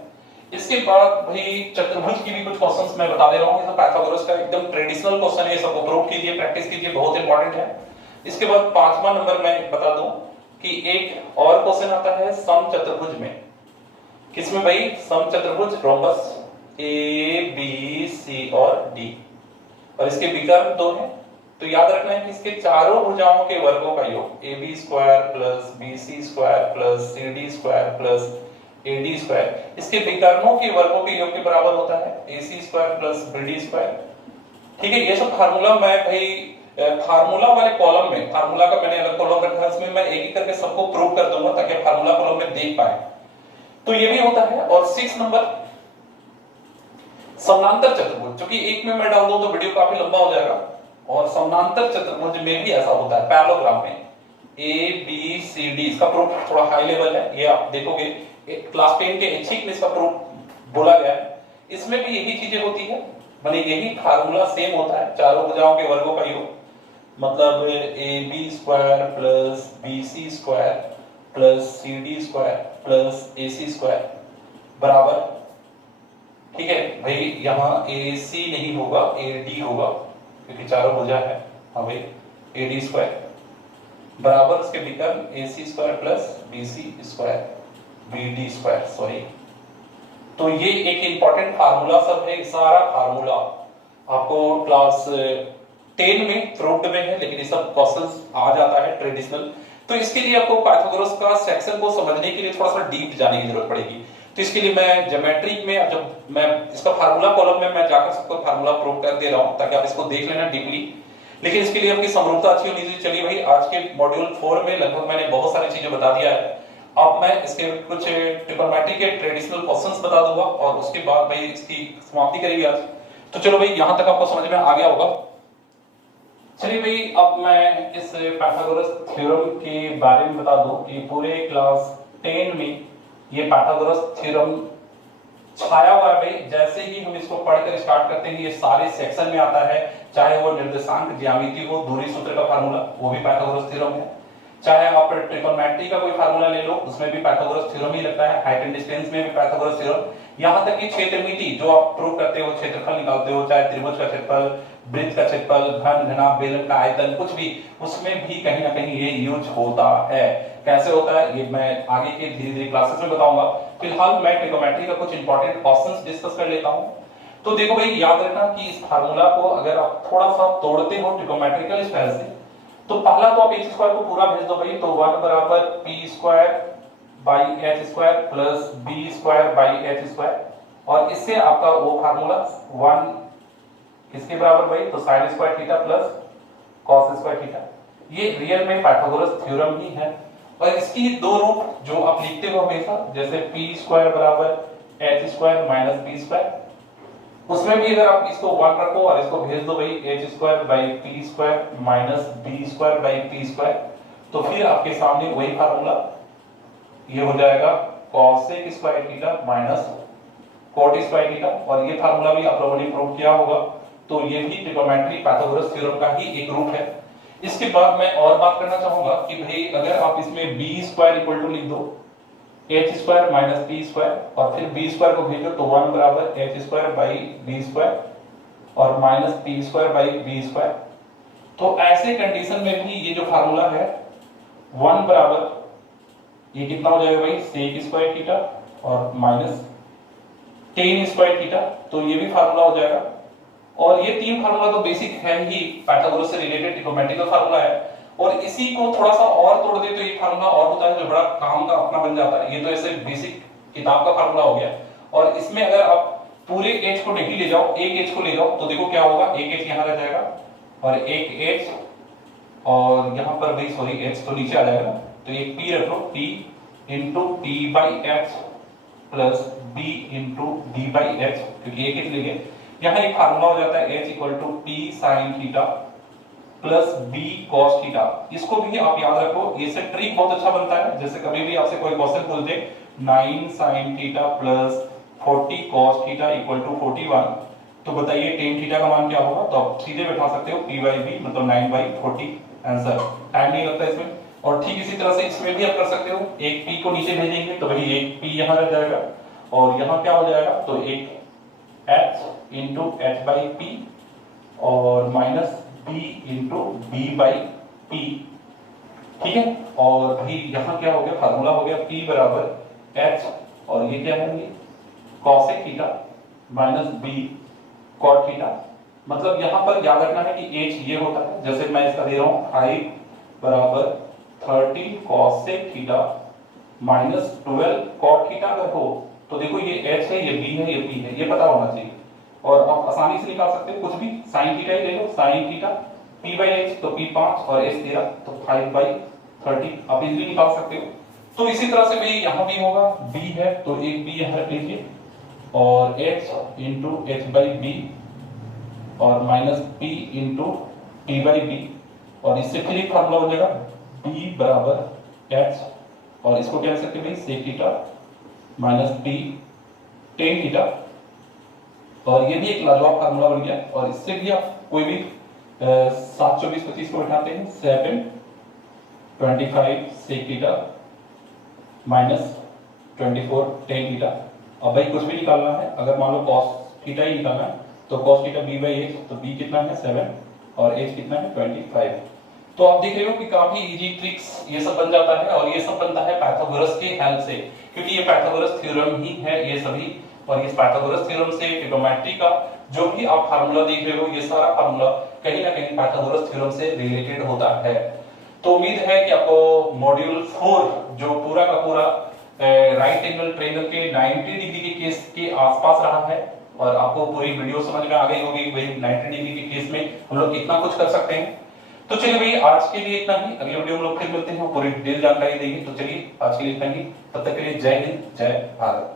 इसके बाद भाई चतुर्भुज की भी कुछ क्वेश्चंस मैं बता दे रहा हूं। ये पाइथागोरस का एकदम ट्रेडिशनल क्वेश्चन है, सबको प्रूव कीजिए, प्रैक्टिस कीजिए, बहुत इंपॉर्टेंट है। इसके बाद 5वां नंबर मैं बता दूं कि एक और क्वेश्चन आता है समचतुर्भुज में। किसमें भाई? समचतुर्भुज रोम्बस ABC और D, और इसके विकर्ण 2 हैं। तो याद रखना है कि इसके चारों भुजाओं के वर्गों का योग AB² plus BC² plus CD² plus AD², इसके विकर्णों के वर्गों के योग के बराबर होता है AC² प्लस BD²। ठीक है, ये सब फार्मूला मैं भाई फार्मूला वाले कॉलम में, फार्मूला का मैंने अलग कॉलम रखा है, उसमें मैं एक एक करके सबको प्रूव कर दूंगा ताकि फार्मूला कॉलम में देख पाए। तो ये भी होता है। और 6 नंबर समानांतर चतुर्भुज, जो कि एक में मैं डाल दूं तो वीडियो काफी लंबा हो जाएगा। और समानांतर चतुर्भुज में भी ऐसा होता है, पैरेललोग्राम में ABCD, इसका प्रूफ थोड़ा हाई लेवल है, ये आप देखोगे क्लास 10 के ऐच्छिक में इसका प्रूफ बोला गया है। इसमें भी यही चीजें होती है, माने यही फार्मूला सेम होता है, चारों भुजाओं के वर्गों का योग, मतलब AB² plus BC² plus CD² plus AC² बराबर, ठीक है भाई, यहां AC नहीं होगा, AD होगा, क्योंकि चारों भुजा है। हाँ भाई, AD² बराबर उसके विकर्ण AC² plus BC² BD², sorry. तो ये एक इंपॉर्टेंट फार्मूला सब है, सारा फार्मूला आपको क्लास 10 में प्रूव्ड में है, लेकिन ये सब क्वेश्चंस आ जाता है ट्रेडिशनल। तो इसके लिए आपको पाइथागोरस का सेक्शन को समझने के लिए थोड़ा सा डीप जाने की जरूरत पड़ेगी। तो इसके लिए मैं ज्योमेट्री में, जब मैं इसका फार्मूला कॉलम में मैं जाकर सबको फार्मूला प्रूव कर दे रहा हूं ताकि आप इसको देख लेना डीपली। लेकिन इसके लिए आपकी समरूपता अच्छी होनी चाहिए। चलिए भाई, आज के मॉड्यूल 4 में लगभग मैंने बहुत सारी चीजें बता दिया है। अब मैं इसके कुछ ट्रिग्नोमेट्री के ट्रेडिशनल क्वेश्चंस बता दूंगा और उसके बाद भाई इसकी समाप्ति करेंगे आज। तो चलो भाई, यहां तक आपको समझ में आ गया होगा। चलिए भाई, अब मैं इस पाइथागोरस थ्योरम के बारे में बता दूं कि पूरे क्लास 10 में ये पाइथागोरस थ्योरम छाया हुआ है भाई। जैसे ही हम इसको पढ़कर स्टार्ट करते हैं, ये सारे सेक्शन में आता है, चाहे वो निर्देशांक ज्यामिति हो, दूरी सूत्र का फार्मूला, वो भी पाइथागोरस थ्योरम है। चाहे आप ट्रिग्नोमेट्री का कोई फार्मूला ले लो, उसमें भी पाइथागोरस थ्योरम ही लगता है। हाइट एंड डिस्टेंस में भी पाइथागोरस थ्योरम, यहां तक कि क्षेत्रमिति जो आप प्रूव करते हो, क्षेत्रफल निकालते हो, चाहे त्रिभुज का क्षेत्रफल, वृत्त का क्षेत्रफल, घन, घना, बेलन का आयतन, कुछ भी, उसमें भी कहीं ना कहीं ये यूज होता है। कैसे होता है ये मैं आगे के धीरे धीरे क्लासेस में बताऊंगा। फिलहाल मैं ट्रिग्नोमेट्री का कुछ इंपॉर्टेंट क्वेश्चंस डिस्कस कर लेता हूं। तो देखो भाई, याद रखना कि इस फार्मूला को अगर आप थोड़ा सा तोड़ते हो ट्रिग्नोमेट्रिकल स्टाइल से, तो पहला तो आप h² को पूरा भेज दो भाई। तो 1 बराबर p² h² plus b² h², और इससे आपका वो फार्मूला 1 किसके बराबर भाई? तो sin² theta plus cos² theta. ये रियल में पाइथागोरस थ्योरम ही है। और इसकी दो रूप जो आप लिखते हो हमेशा, जैसे p² बराबर h² माइनस b², उसमें भी अगर आप इसको 1 रखो और इसको भेज दो भाई h² p² minus b² p², तो फिर आपके सामने वही फार्मूला ये हो जाएगा cos² theta minus cot² theta. और ये फार्मूला भी आप लोगों ने प्रूव किया होगा। तो ये भी ट्रिग्नोमेट्री पाइथागोरस थ्योरम का ही एक रूप है। इसके बाद मैं और बात करना चाहूंगा कि भाई अगर आप इसमें b² इक्वल टू लिख दो h² माइनस p² और फिर b² को भेजो, तो 1 बराबर h² b² और माइनस p² b²। तो ऐसे कंडीशन में भी ये जो फार्मूला है 1 बराबर ये कितना हो जाएगा भाई sec² थीटा और माइनस टेन स्क्वायर थीटा, तो ये भी फार्मूला हो जाएगा। और ये तीन फार्मूला तो बेसिक है ही, पाइथागोरस से रिलेटेड ट्रिग्नोमेट्रिकल फार्मूला है। और इसी को थोड़ा सा और तोड़ दे तो ये फार्मूला और होता है जो बड़ा काम का अपना बन जाता है। ये तो ऐसे बेसिक किताब का फार्मूला हो गया। और इसमें अगर आप पूरे एच को नहीं ले जाओ, एक एच को ले जाओ, तो देखो क्या होगा, एक एच यहां रह जाएगा और एक एच, और यहां पर भी सॉरी एच तो नीचे आ जाएगा, तो एक पी रख लो, P into T by H plus B into D by H, क्योंकि एक एच लेंगे। यहां एक फार्मूला हो जाता है H equal to P sine theta plus B cos theta. इसको भी आप याद रखो, इससे ट्रिक बहुत अच्छा बनता है। जैसे कभी भी आपसे कोई क्वेश्चन पूछ दे 9 sine theta plus 40 cos theta equal to 41, तो बताइए tan थीटा का मान क्या होगा, तो आप सीधे बैठा सकते हो p बाई बी मतलब 9/40 आंसर, टाइम नहीं लगता इसमें। और ठीक इसी तरह से इसमें भी आप कर सकते हो, एक p को नीचे भेजेंगे तो वही एक p यहां रह जाएगा और यहां क्या हो जाएगा, तो एक h into H by P और minus b into B by P, ठीक है। और भी यहां क्या हो गया, फार्मूला हो गया p बराबर h और ये क्या है, ये cosec theta minus b cot theta. मतलब यहां पर याद रखना है कि h ये होता है, जैसे मैं इसका दे रहा हूं 5 बराबर 30 cosec theta minus 12 cot theta अगर हो तो देखो ये h है, ये b है, ये p है, ये पता होना चाहिए। और आप आसानी से निकाल सकते हो कुछ भी, sin थीटा ही ले लो, sin theta p by h तो p 5 और h 13 तो 5/30 आप इजीली निकाल सकते हो। तो इसी तरह से भी यहां भी होगा, b है तो एक b यहां रख लीजिए और h into H by B और minus p into T by B, और इससे फिर एक फार्मूला हो जाएगा b बराबर h और इसको क्या लिख सकते हैं, sec theta minus p tan theta. और ये भी एक लाजवाब फार्मूला बन गया। और इससे भी आप कोई भी 7 24 25 को बैठाते हैं, 7 25 sec theta minus 24 tan theta. अब भाई कुछ भी निकालना है, अगर मान लो cos थीटा ही निकालना है तो cos theta b by h, तो b कितना है 7 और h कितना है 25। तो आप देख रहे हो कि काफी इजी ट्रिक्स ये सब बन जाता है। और ये सब बनता है पाइथागोरस के हेल्प से, क्योंकि ये पाइथागोरस थ्योरम ही है ये सभी। और इस पाइथागोरस थ्योरम से ट्रिग्नोमेट्री का जो भी आप फार्मूला देख रहे हो, ये सारा फार्मूला कहीं ना कहीं पाइथागोरस थ्योरम से रिलेटेड होता है। तो उम्मीद है कि आपको मॉड्यूल 4 जो पूरा का पूरा राइट एंगल ट्रायंगल के 90 डिग्री के केस के आसपास रहा है, और आपको पूरी वीडियो समझ में आ गई होगी भाई 90 डिग्री के केस में हम लोग कितना कुछ कर सकते हैं। तो चलिए भाई आज के लिए इतना ही, अगले वीडियो में लोग फिर मिलते हैं, पूरी डिटेल जानकारी देंगे। तो चलिए आज के लिए इतना ही, तब तक के लिए जय हिंद जय भारत।